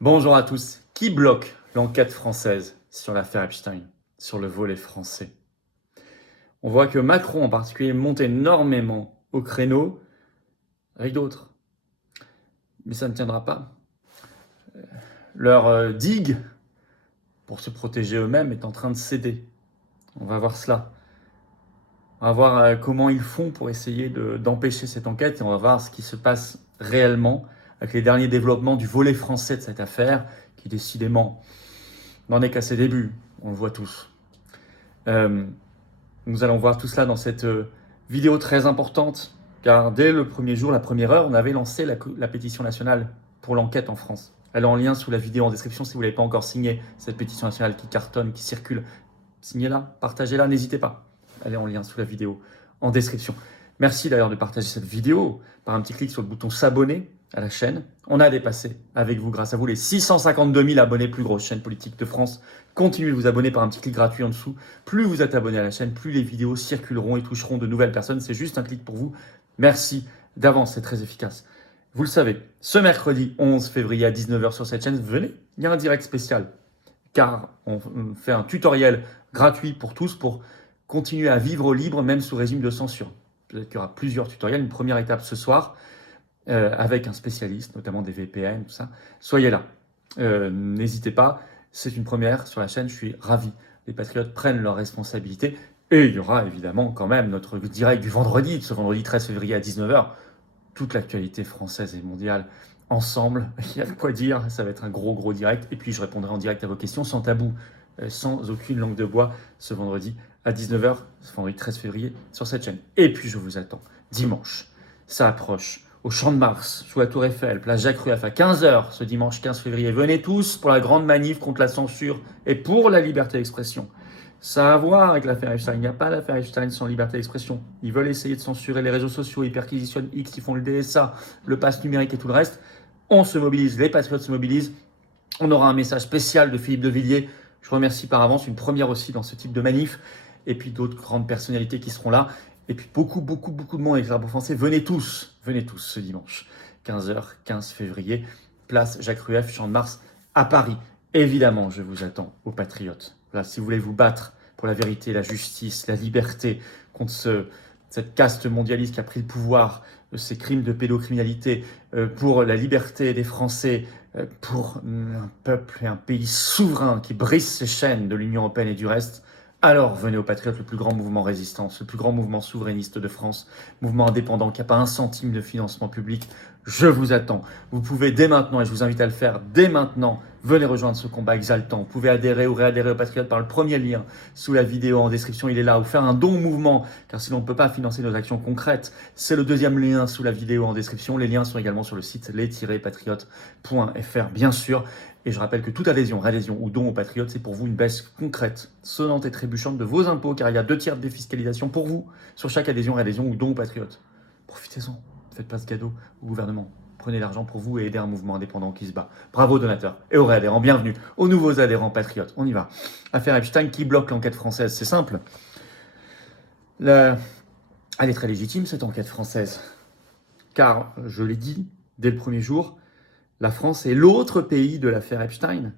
Bonjour à tous. Qui bloque l'enquête française sur l'affaire Epstein, sur le volet français? On voit que Macron en particulier monte énormément au créneau avec d'autres. Mais ça ne tiendra pas. Leur digue pour se protéger eux-mêmes est en train de céder. On va voir cela. On va voir comment ils font pour essayer d'empêcher cette enquête et on va voir ce qui se passe réellement avec les derniers développements du volet français de cette affaire qui décidément n'en est qu'à ses débuts. On le voit tous. Nous allons voir tout cela dans cette vidéo très importante, car dès le premier jour, la première heure, on avait lancé la pétition nationale pour l'enquête en France. Elle est en lien sous la vidéo en description si vous ne l'avez pas encore signée, cette pétition nationale qui cartonne, qui circule. Signez-la, partagez-la, n'hésitez pas. Elle est en lien sous la vidéo en description. Merci d'ailleurs de partager cette vidéo par un petit clic sur le bouton s'abonner à la chaîne. On a dépassé avec vous, grâce à vous, les 652 000 abonnés, plus grosse chaîne politique de France. Continuez de vous abonner par un petit clic gratuit en dessous. Plus vous êtes abonné à la chaîne, plus les vidéos circuleront et toucheront de nouvelles personnes. C'est juste un clic pour vous. Merci d'avance, c'est très efficace. Vous le savez, ce mercredi 11 février à 19h sur cette chaîne, venez, il y a un direct spécial. Car on fait un tutoriel gratuit pour tous pour continuer à vivre libre, même sous régime de censure. Peut-être qu'il y aura plusieurs tutoriels. Une première étape ce soir, avec un spécialiste, notamment des VPN, tout ça. Soyez là. N'hésitez pas. C'est une première sur la chaîne. Je suis ravi. Les patriotes prennent leurs responsabilités. Et il y aura évidemment quand même notre direct du vendredi, de ce vendredi 13 février à 19h. Toute l'actualité française et mondiale ensemble. Il y a de quoi dire. Ça va être un gros direct. Et puis je répondrai en direct à vos questions sans tabou, sans aucune langue de bois, ce vendredi à 19h, ce vendredi 13 février, sur cette chaîne. Et puis je vous attends dimanche. Ça approche. Au Champ de Mars, sous la Tour Eiffel, place Jacques Rueff, à 15h ce dimanche 15 février. Venez tous pour la grande manif contre la censure et pour la liberté d'expression. Ça a à voir avec l'affaire Epstein. Il n'y a pas d'affaire Epstein sans liberté d'expression. Ils veulent essayer de censurer les réseaux sociaux, ils perquisitionnent X, ils font le DSA, le pass numérique et tout le reste. On se mobilise, les patriotes se mobilisent. On aura un message spécial de Philippe de Villiers. Je remercie par avance, une première aussi dans ce type de manif. Et puis d'autres grandes personnalités qui seront là. Et puis beaucoup de monde avec le drapeau français. Venez tous ce dimanche, 15h, 15 février, place Jacques Rueff, Champ de Mars, à Paris. Évidemment, je vous attends aux patriotes. Voilà, si vous voulez vous battre pour la vérité, la justice, la liberté, contre cette caste mondialiste qui a pris le pouvoir, ces crimes de pédocriminalité, pour la liberté des Français, pour un peuple et un pays souverain qui brise ses chaînes de l'Union européenne et du reste, alors venez aux Patriotes, le plus grand mouvement résistance, le plus grand mouvement souverainiste de France, mouvement indépendant qui n'a pas un centime de financement public. Je vous attends. Vous pouvez dès maintenant, et je vous invite à le faire dès maintenant, venez rejoindre ce combat exaltant. Vous pouvez adhérer ou réadhérer aux Patriotes par le premier lien sous la vidéo en description, il est là, ou faire un don au mouvement, car sinon on ne peut pas financer nos actions concrètes. C'est le deuxième lien sous la vidéo en description. Les liens sont également sur le site les-patriotes.fr, bien sûr. Et je rappelle que toute adhésion, réadhésion ou don aux patriotes, c'est pour vous une baisse concrète, sonnante et trébuchante de vos impôts, car il y a 2 tiers de défiscalisation pour vous sur chaque adhésion, réadhésion ou don aux patriotes. Profitez-en, ne faites pas ce cadeau au gouvernement. Prenez l'argent pour vous et aidez un mouvement indépendant qui se bat. Bravo donateurs et aux réadhérents, bienvenue aux nouveaux adhérents patriotes. On y va. Affaire Epstein, qui bloque l'enquête française? C'est simple. Elle est très légitime cette enquête française, car, je l'ai dit dès le premier jour, la France est l'autre pays de l'affaire Epstein.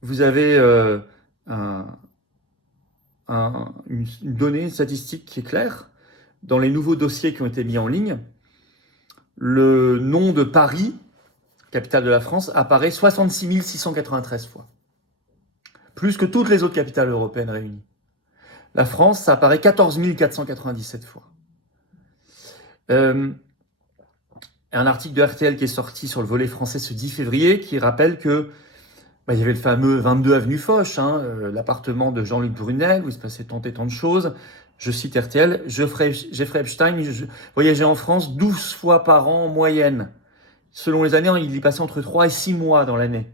Vous avez une donnée, une statistique qui est claire. Dans les nouveaux dossiers qui ont été mis en ligne, le nom de Paris, capitale de la France, apparaît 66 693 fois. Plus que toutes les autres capitales européennes réunies. La France, ça apparaît 14 497 fois. Un article de RTL qui est sorti sur le volet français ce 10 février qui rappelle que il y avait le fameux 22 avenue Foch, l'appartement de Jean-Luc Brunel où il se passait tant et tant de choses. Je cite RTL, Jeffrey Epstein voyageait en France 12 fois par an en moyenne. Selon les années, il y passait entre 3 et 6 mois dans l'année.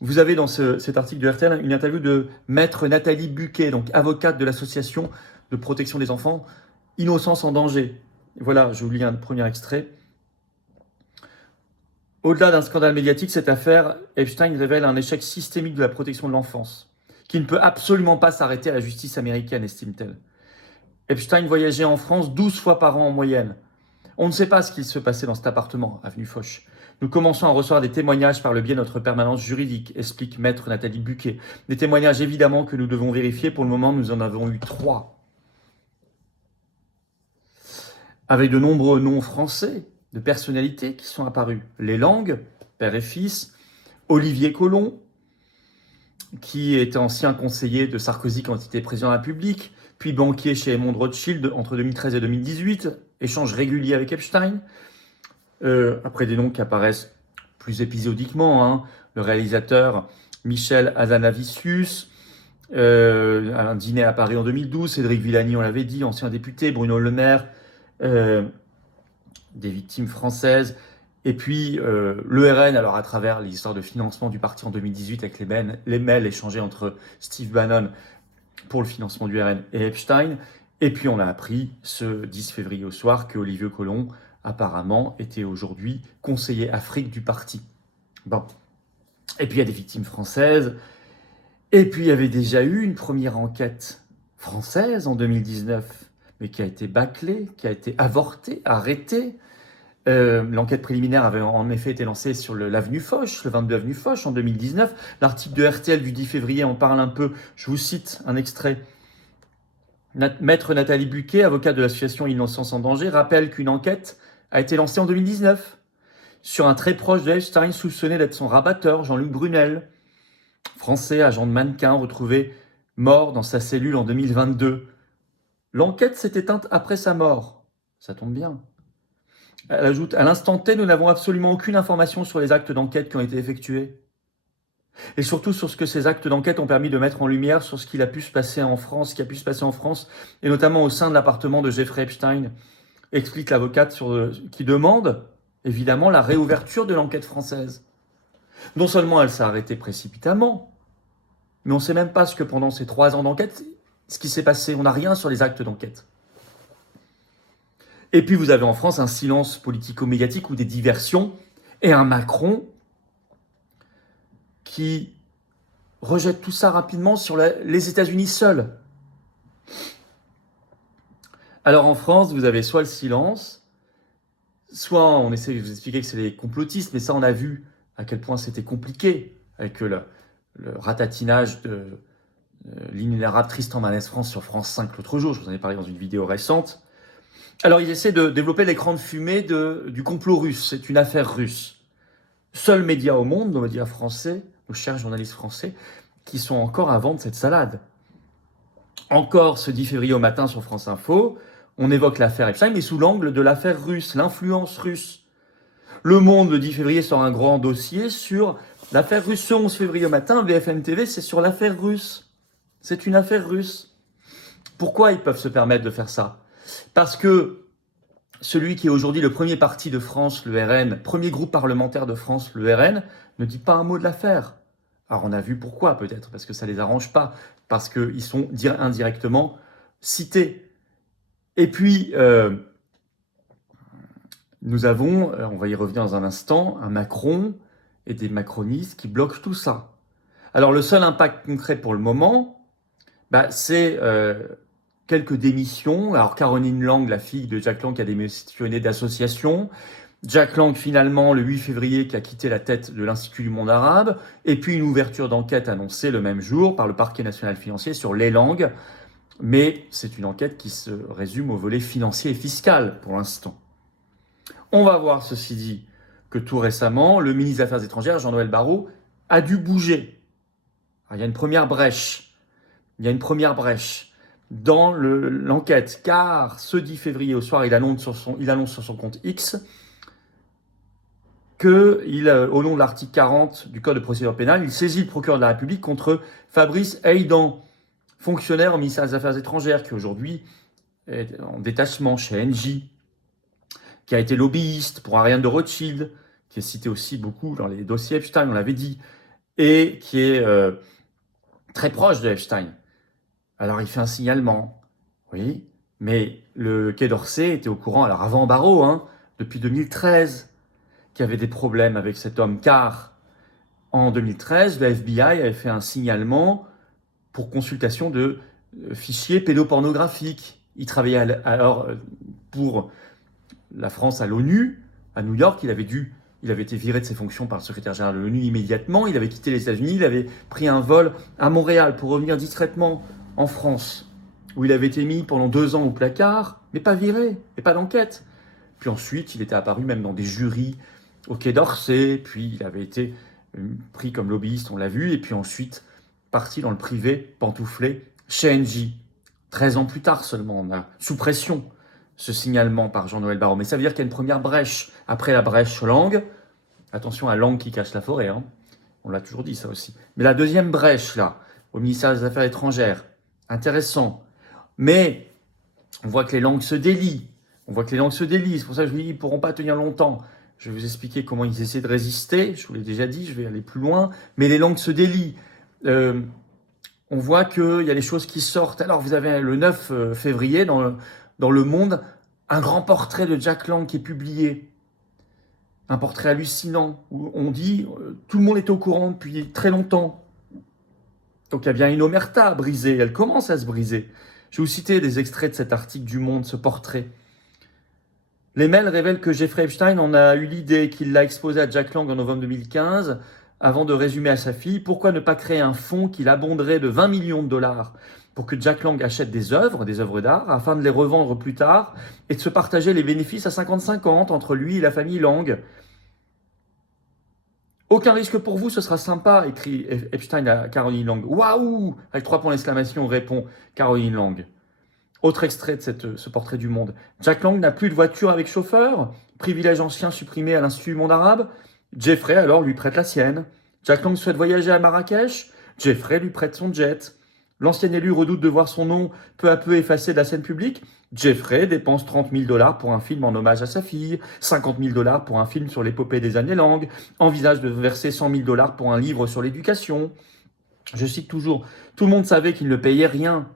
Vous avez dans cet article de RTL une interview de maître Nathalie Buquet, donc avocate de l'association de protection des enfants, Innocence en danger. Voilà, je vous lis un premier extrait. Au-delà d'un scandale médiatique, cette affaire Epstein révèle un échec systémique de la protection de l'enfance, qui ne peut absolument pas s'arrêter à la justice américaine, estime-t-elle. Epstein voyageait en France 12 fois par an en moyenne. On ne sait pas ce qu'il se passait dans cet appartement, avenue Foch. Nous commençons à recevoir des témoignages par le biais de notre permanence juridique, explique maître Nathalie Buquet. Des témoignages évidemment que nous devons vérifier. Pour le moment, nous en avons eu 3. Avec de nombreux noms français, de personnalités qui sont apparus. Les Langues, père et fils, Olivier Colomb, qui était ancien conseiller de Sarkozy quand il était président de la République, puis banquier chez Edmond Rothschild entre 2013 et 2018, échange régulier avec Epstein. Après des noms qui apparaissent plus épisodiquement, hein, le réalisateur Michel Hazanavicius, un dîner à Paris en 2012, Cédric Villani, on l'avait dit, ancien député, Bruno Le Maire, des victimes françaises, et puis le RN, alors à travers l'histoire de financement du parti en 2018 avec les mails échangés entre Steve Bannon pour le financement du RN et Epstein, et puis on a appris ce 10 février au soir que Olivier Colomb apparemment était aujourd'hui conseiller Afrique du parti. Bon. Et puis il y a des victimes françaises, et puis il y avait déjà eu une première enquête française en 2019, mais qui a été bâclée, qui a été avortée, arrêtée. L'enquête préliminaire avait en effet été lancée sur l'avenue Foch, le 22 avenue Foch en 2019. L'article de RTL du 10 février en parle un peu. Je vous cite un extrait. Maître Nathalie Buquet, avocate de l'association Innocence en danger, rappelle qu'une enquête a été lancée en 2019 sur un très proche de Epstein soupçonné d'être son rabatteur, Jean-Luc Brunel, français, agent de mannequin, retrouvé mort dans sa cellule en 2022. L'enquête s'est éteinte après sa mort. Ça tombe bien. Elle ajoute, à l'instant T, nous n'avons absolument aucune information sur les actes d'enquête qui ont été effectués. Et surtout sur ce que ces actes d'enquête ont permis de mettre en lumière sur ce qu'il a pu se passer en France, et notamment au sein de l'appartement de Jeffrey Epstein, explique l'avocate qui demande, évidemment, la réouverture de l'enquête française. Non seulement elle s'est arrêtée précipitamment, mais on ne sait même pas ce que pendant ces 3 ans d'enquête, ce qui s'est passé. On n'a rien sur les actes d'enquête. Et puis vous avez en France un silence politico-médiatique ou des diversions, et un Macron qui rejette tout ça rapidement sur les États-Unis seuls. Alors en France, vous avez soit le silence, soit on essaie de vous expliquer que c'est les complotistes, mais ça on a vu à quel point c'était compliqué avec le ratatinage de l'inénarrable Tristan Manès France sur France 5 l'autre jour, je vous en ai parlé dans une vidéo récente. Alors ils essaient de développer l'écran de fumée du complot russe, c'est une affaire russe. Seuls médias au monde, nos médias français, nos chers journalistes français, qui sont encore à vendre cette salade. Encore ce 10 février au matin sur France Info, on évoque l'affaire Epstein, mais sous l'angle de l'affaire russe, l'influence russe. Le Monde, le 10 février, sort un grand dossier sur l'affaire russe. Ce 11 février au matin, BFM TV, c'est sur l'affaire russe. C'est une affaire russe. Pourquoi ils peuvent se permettre de faire ça ? Parce que celui qui est aujourd'hui le premier parti de France, le RN, premier groupe parlementaire de France, le RN, ne dit pas un mot de l'affaire. Alors on a vu pourquoi peut-être, parce que ça ne les arrange pas, parce qu'ils sont indirectement cités. Et puis, nous avons, on va y revenir dans un instant, un Macron et des macronistes qui bloquent tout ça. Alors le seul impact concret pour le moment, c'est quelques démissions. Alors Caroline Lang, la fille de Jack Lang, qui a démissionné d'association. Jack Lang, finalement, le 8 février, qui a quitté la tête de l'Institut du monde arabe. Et puis une ouverture d'enquête annoncée le même jour par le parquet national financier sur les langues. Mais c'est une enquête qui se résume au volet financier et fiscal pour l'instant. On va voir, ceci dit, que tout récemment, le ministre des Affaires étrangères, Jean-Noël Barrot, a dû bouger. Alors, il y a une première brèche. Dans l'enquête, car ce 10 février au soir, il annonce sur son compte X qu'au nom de l'article 40 du Code de procédure pénale, il saisit le procureur de la République contre Fabrice Haydan, fonctionnaire au ministère des Affaires étrangères, qui aujourd'hui est en détachement chez Engie, qui a été lobbyiste pour Ariane de Rothschild, qui est cité aussi beaucoup dans les dossiers Epstein, on l'avait dit, et qui est très proche de Epstein. Alors il fait un signalement, oui, mais le Quai d'Orsay était au courant, alors avant Barrot, depuis 2013, qu'il y avait des problèmes avec cet homme, car en 2013, le FBI avait fait un signalement pour consultation de fichiers pédopornographiques. Il travaillait alors pour la France à l'ONU, à New York. Il avait été viré de ses fonctions par le secrétaire général de l'ONU immédiatement. Il avait quitté les États-Unis. Il avait pris un vol à Montréal pour revenir discrètement en France, où il avait été mis pendant 2 ans au placard, mais pas viré, et pas d'enquête. Puis ensuite, il était apparu même dans des jurys au Quai d'Orsay, puis il avait été pris comme lobbyiste, on l'a vu, et puis ensuite parti dans le privé, pantouflé, chez Engie. 13 ans plus tard seulement, on a sous pression ce signalement par Jean-Noël Barrot. Mais ça veut dire qu'il y a une première brèche. Après la brèche langue, attention à langue qui cache la forêt, hein. On l'a toujours dit ça aussi. Mais la deuxième brèche là, au ministère des Affaires étrangères, intéressant. Mais on voit que les langues se délient. C'est pour ça que je vous dis, ils ne pourront pas tenir longtemps. Je vais vous expliquer comment ils essaient de résister. Je vous l'ai déjà dit, je vais aller plus loin. Mais les langues se délient. On voit qu'il y a des choses qui sortent. Alors, vous avez le 9 février dans Le Monde, un grand portrait de Jack Lang qui est publié. Un portrait hallucinant où on dit tout le monde est au courant depuis très longtemps. Donc, il y a bien une omerta à briser. Elle commence à se briser. Je vais vous citer des extraits de cet article du Monde, ce portrait. Les mails révèlent que Jeffrey Epstein en a eu l'idée, qu'il l'a exposé à Jack Lang en novembre 2015, avant de résumer à sa fille, pourquoi ne pas créer un fonds qui l'abonderait de 20 millions de dollars pour que Jack Lang achète des œuvres d'art, afin de les revendre plus tard et de se partager les bénéfices à 50-50 entre lui et la famille Lang. Aucun risque pour vous, ce sera sympa, écrit Epstein à Caroline Lang. Waouh! Avec 3 points d'exclamation, répond Caroline Lang. Autre extrait de ce portrait du Monde. Jack Lang n'a plus de voiture avec chauffeur, privilège ancien supprimé à l'Institut Monde Arabe. Jeffrey alors lui prête la sienne. Jack Lang souhaite voyager à Marrakech. Jeffrey lui prête son jet. L'ancien élu redoute de voir son nom peu à peu effacé de la scène publique. Jeffrey dépense 30 000 $ pour un film en hommage à sa fille, 50 000 $ pour un film sur l'épopée des années Lang, envisage de verser 100 000 $ pour un livre sur l'éducation. Je cite toujours, tout le monde savait qu'il ne payait rien.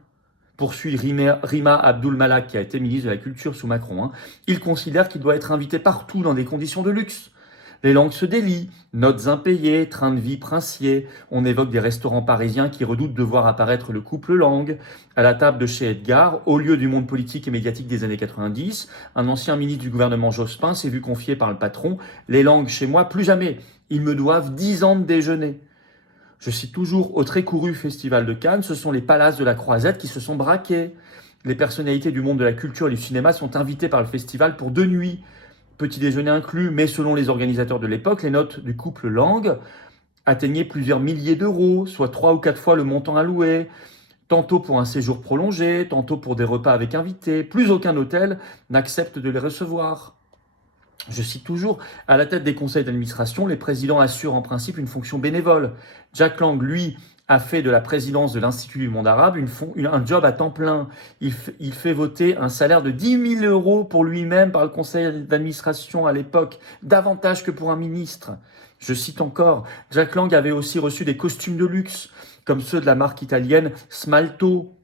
Poursuit Rima Abdul Malak, qui a été ministre de la Culture sous Macron. Il considère qu'il doit être invité partout dans des conditions de luxe. Les langues se délient, notes impayées, train de vie princier. On évoque des restaurants parisiens qui redoutent de voir apparaître le couple Lang. À la table de chez Edgar, au lieu du monde politique et médiatique des années 90, un ancien ministre du gouvernement Jospin s'est vu confier par le patron « Les langues chez moi, plus jamais. Ils me doivent 10 ans de déjeuner ». Je cite toujours, au très couru Festival de Cannes, ce sont les palaces de la Croisette qui se sont braqués. Les personnalités du monde de la culture et du cinéma sont invitées par le festival pour 2 nuits. Petit déjeuner inclus, mais selon les organisateurs de l'époque, les notes du couple Lang atteignaient plusieurs milliers d'euros, soit 3 ou 4 fois le montant alloué, tantôt pour un séjour prolongé, tantôt pour des repas avec invités. Plus aucun hôtel n'accepte de les recevoir. Je cite toujours, à la tête des conseils d'administration, les présidents assurent en principe une fonction bénévole. Jack Lang, lui, a fait de la présidence de l'Institut du Monde Arabe un job à temps plein. Il fait voter un salaire de 10 000 € pour lui-même par le conseil d'administration à l'époque, davantage que pour un ministre. Je cite encore, Jack Lang avait aussi reçu des costumes de luxe, comme ceux de la marque italienne Smalto.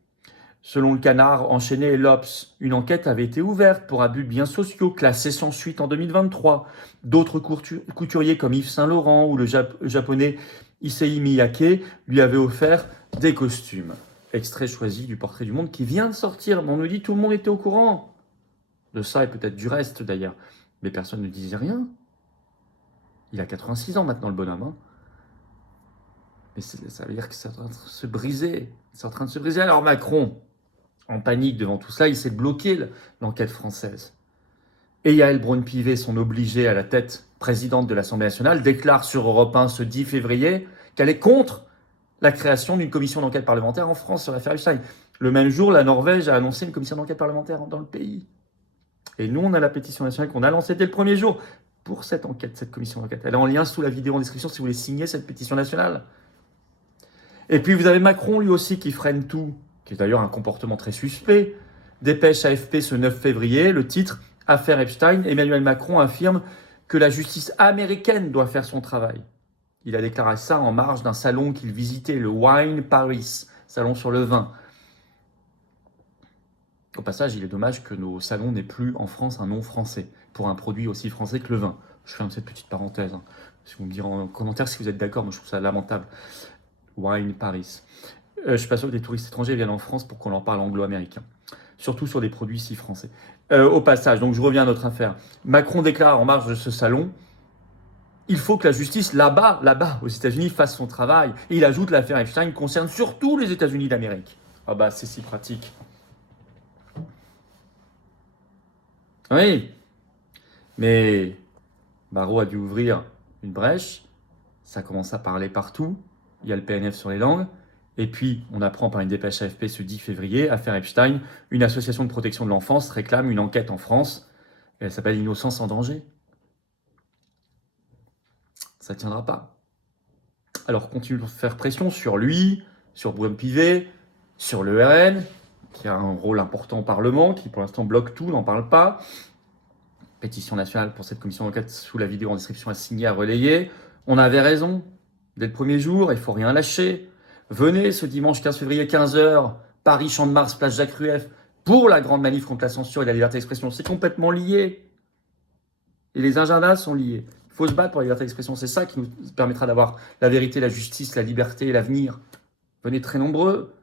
Selon le Canard enchaîné et l'Obs, une enquête avait été ouverte pour abus de biens sociaux, classée sans suite en 2023. D'autres couturiers comme Yves Saint Laurent ou le japonais Issei Miyake lui avaient offert des costumes. Extrait choisi du portrait du Monde qui vient de sortir. On nous dit tout le monde était au courant de ça et peut-être du reste d'ailleurs. Mais personne ne disait rien. Il a 86 ans maintenant le bonhomme. Hein. Mais ça veut dire que c'est en train de se briser. C'est en train de se briser. Alors Macron, en panique devant tout cela, il s'est bloqué l'enquête française. Et Yaël Braun-Pivet, son obligée à la tête présidente de l'Assemblée nationale, déclare sur Europe 1 ce 10 février qu'elle est contre la création d'une commission d'enquête parlementaire en France sur l'affaire Epstein. Le même jour, la Norvège a annoncé une commission d'enquête parlementaire dans le pays. Et nous, on a la pétition nationale qu'on a lancée dès le premier jour pour cette enquête, cette commission d'enquête. Elle est en lien sous la vidéo en description si vous voulez signer cette pétition nationale. Et puis vous avez Macron lui aussi qui freine tout, qui est d'ailleurs un comportement très suspect. Dépêche AFP ce 9 février, le titre « Affaire Epstein », Emmanuel Macron affirme que la justice américaine doit faire son travail. Il a déclaré ça en marge d'un salon qu'il visitait, le Wine Paris, salon sur le vin. Au passage, il est dommage que nos salons n'aient plus en France un nom français, pour un produit aussi français que le vin. Je ferme cette petite parenthèse. Hein. Si vous me direz en commentaire si vous êtes d'accord, moi je trouve ça lamentable. Wine Paris. Je suis pas sûr que des touristes étrangers viennent en France pour qu'on leur parle anglo-américain. Surtout sur des produits si français. Au passage, donc je reviens à notre affaire. Macron déclare en marge de ce salon, il faut que la justice là-bas, aux États-Unis, fasse son travail. Et il ajoute l'affaire Epstein concerne surtout les États-Unis d'Amérique. Ah bah c'est si pratique. Oui, mais Barrot a dû ouvrir une brèche. Ça commence à parler partout. Il y a le PNF sur les langues. Et puis, on apprend par une dépêche AFP ce 10 février, affaire Epstein, une association de protection de l'enfance réclame une enquête en France. Elle s'appelle Innocence en danger. Ça ne tiendra pas. Alors, continue de faire pression sur lui, sur Brune Pivet, sur le RN, qui a un rôle important au Parlement, qui pour l'instant bloque tout, n'en parle pas. Pétition nationale pour cette commission d'enquête sous la vidéo en description à signer, à relayer. On avait raison. Dès le premier jour, il ne faut rien lâcher. Venez ce dimanche 15 février, 15h, Paris, Champ de Mars, place Jacques Rueff, pour la grande manif contre la censure et la liberté d'expression. C'est complètement lié. Et les agendas sont liés. Il faut se battre pour la liberté d'expression. C'est ça qui nous permettra d'avoir la vérité, la justice, la liberté et l'avenir. Venez très nombreux.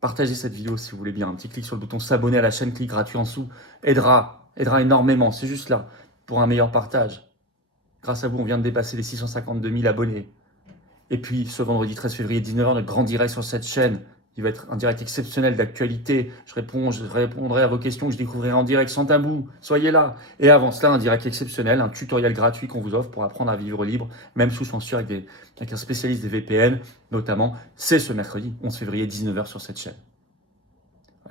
Partagez cette vidéo si vous voulez bien. Un petit clic sur le bouton s'abonner à la chaîne, clic gratuit en dessous, aidera énormément. C'est juste là, pour un meilleur partage. Grâce à vous, on vient de dépasser les 652 000 abonnés. Et puis, ce vendredi 13 février, 19h, notre grand direct sur cette chaîne. Il va être un direct exceptionnel d'actualité. Je répondrai à vos questions que je découvrirai en direct sans tabou. Soyez là. Et avant cela, un direct exceptionnel, un tutoriel gratuit qu'on vous offre pour apprendre à vivre libre, même sous censure avec un spécialiste des VPN, notamment. C'est ce mercredi, 11 février, 19h sur cette chaîne.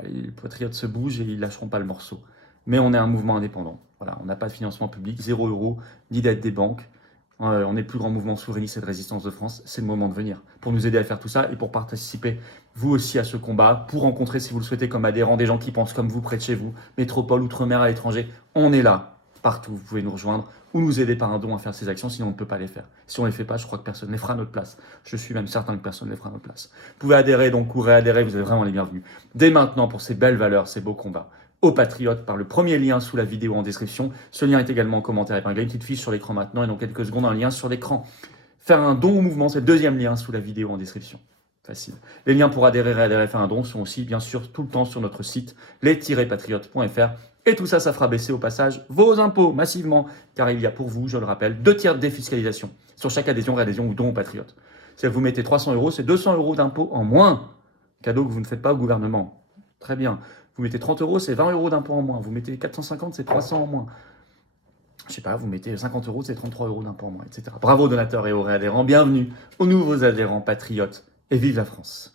Les patriotes se bougent et ils lâcheront pas le morceau. Mais on est un mouvement indépendant. Voilà, on n'a pas de financement public, 0 €, ni d'aide des banques. On est le plus grand mouvement souverainiste et de résistance de France. C'est le moment de venir pour nous aider à faire tout ça et pour participer vous aussi à ce combat, pour rencontrer, si vous le souhaitez, comme adhérents, des gens qui pensent comme vous près de chez vous, métropole, outre-mer, à l'étranger. On est là, partout. Vous pouvez nous rejoindre ou nous aider par un don à faire ces actions, sinon on ne peut pas les faire. Si on ne les fait pas, je crois que personne ne les fera à notre place. Je suis même certain que personne ne les fera à notre place. Vous pouvez adhérer donc ou réadhérer, vous êtes vraiment les bienvenus. Dès maintenant, pour ces belles valeurs, ces beaux combats. Aux patriotes par le premier lien sous la vidéo en description. Ce lien est également en commentaire épinglé, une petite fiche sur l'écran maintenant et dans quelques secondes un lien sur l'écran. Faire un don au mouvement, c'est le deuxième lien sous la vidéo en description. Facile. Les liens pour adhérer, réadhérer, faire un don sont aussi bien sûr tout le temps sur notre site les-patriotes.fr et tout ça, ça fera baisser au passage vos impôts massivement car il y a pour vous, je le rappelle, 2 tiers de défiscalisation sur chaque adhésion, réadhésion ou don aux patriotes. Si vous mettez 300 €, c'est 200 € d'impôts en moins. Cadeau que vous ne faites pas au gouvernement. Très bien. Vous mettez 30 €, c'est 20 € d'impôt en moins. Vous mettez 450, c'est 300 en moins. Je sais pas, vous mettez 50 €, c'est 33 € d'impôt en moins, etc. Bravo donateurs et aux réadhérents. Bienvenue aux nouveaux adhérents patriotes et vive la France.